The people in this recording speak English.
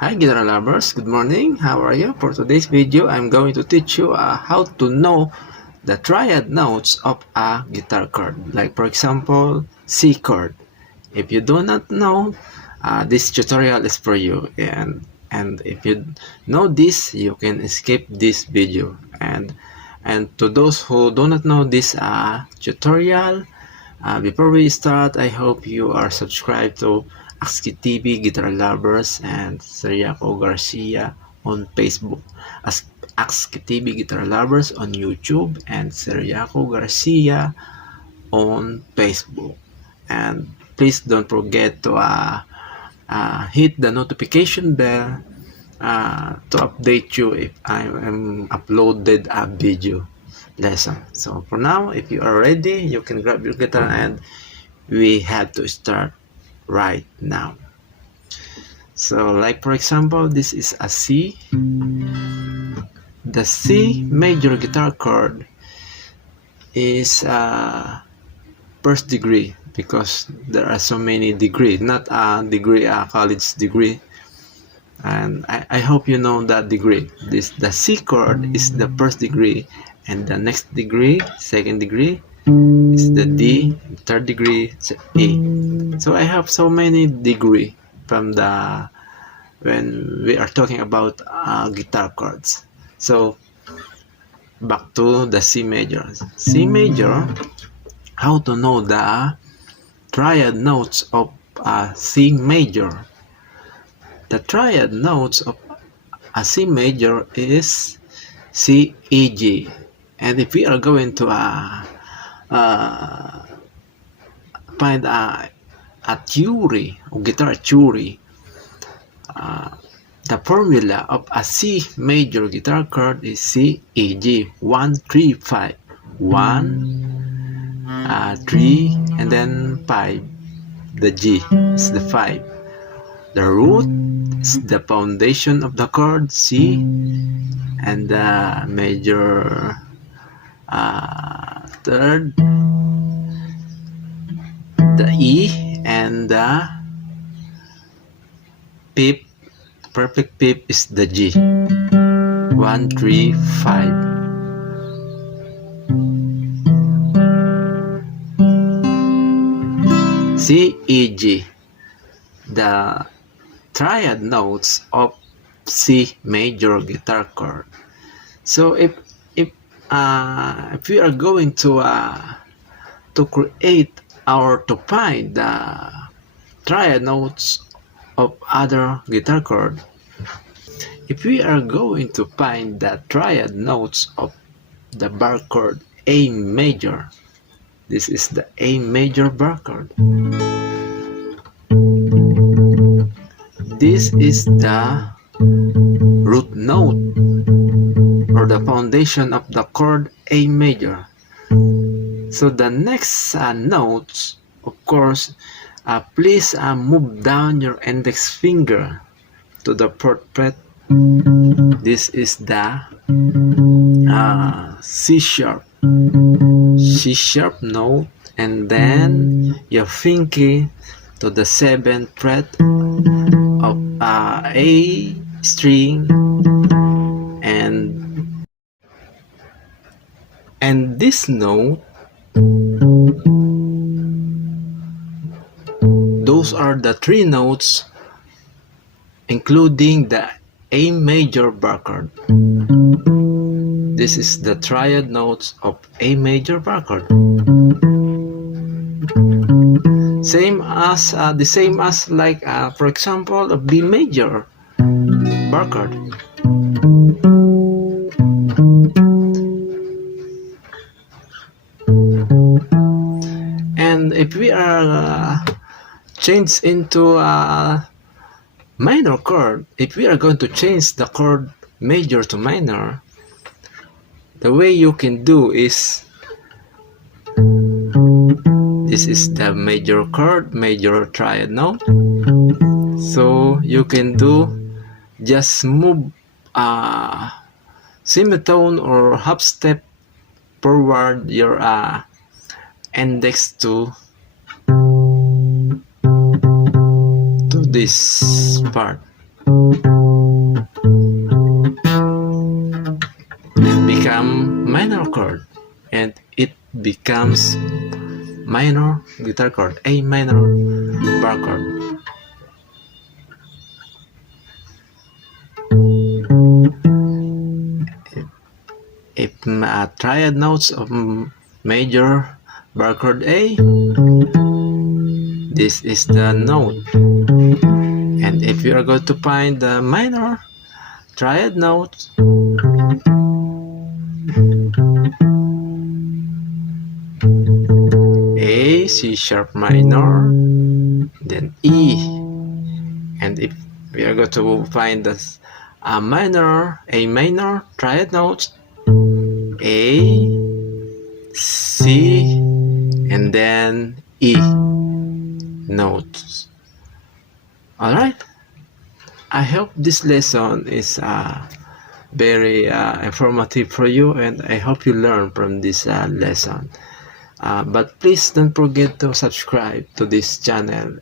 Hi guitar lovers, good morning. How are you? For today's video, I'm going to teach you how to know the triad notes of a guitar chord. Like for example, C chord. If you do not know, this tutorial is for you. And if you know this, you can skip this video. And to those who do not know this tutorial, before we start, I hope you are subscribed to Axki TV Guitar Lovers and Seriaco Garcia on Facebook. Axki TV Guitar Lovers on YouTube and Seriaco Garcia on Facebook. And please don't forget to hit the notification bell to update you if I am uploaded a video lesson. So for now, if you are ready, you can grab your guitar and we have to start right now. So like for example, this is a C. The C major guitar chord is first degree because there are so many degrees, not a degree, a college degree. And I hope you know that degree. The C chord is the first degree, and the next degree, second degree, is the D, third degree, A. So I have so many degree from when we are talking about guitar chords. So back to the C major. C major, how to know the triad notes of C major. The triad notes of a C major is C, E, G. And if we are going to find a theory or guitar theory, the formula of a C major guitar chord is C, E, G, 1, 3, 5. 1, 3, and then 5. The G is the 5. The root is the foundation of the chord C, and the major third, the E, and the fifth, perfect fifth is the G. 1, 3, 5. C, E, G. The triad notes of C major guitar chord. So if we are going to create or to find the triad notes of other guitar chord, if we are going to find the triad notes of the bar chord A major, this is the A major bar chord. This is the root note or the foundation of the chord A major. So the next notes, of course, please move down your index finger to the fourth fret. This is the C sharp note, and then your pinky to the 7th fret of A string, and this note, those are the 3 notes including the A major bar chord. This is the triad notes of A major bar chord. The same as like for example a B major bar chord. And if we are changed into a minor chord, if we are going to change the chord major to minor, the way you can do is, this is the major chord, major triad note. So you can do, just move semitone or half step forward your index to this part. Then become minor chord, and it becomes minor guitar chord, A minor bar chord. If triad notes of major bar chord A, this is the note. And if you are going to find the minor triad notes, A, C sharp minor, then E. And if we are going to find the A minor triad notes, A, C, and then E notes. Alright, I hope this lesson is very informative for you, and I hope you learn from this lesson. But please don't forget to subscribe to this channel.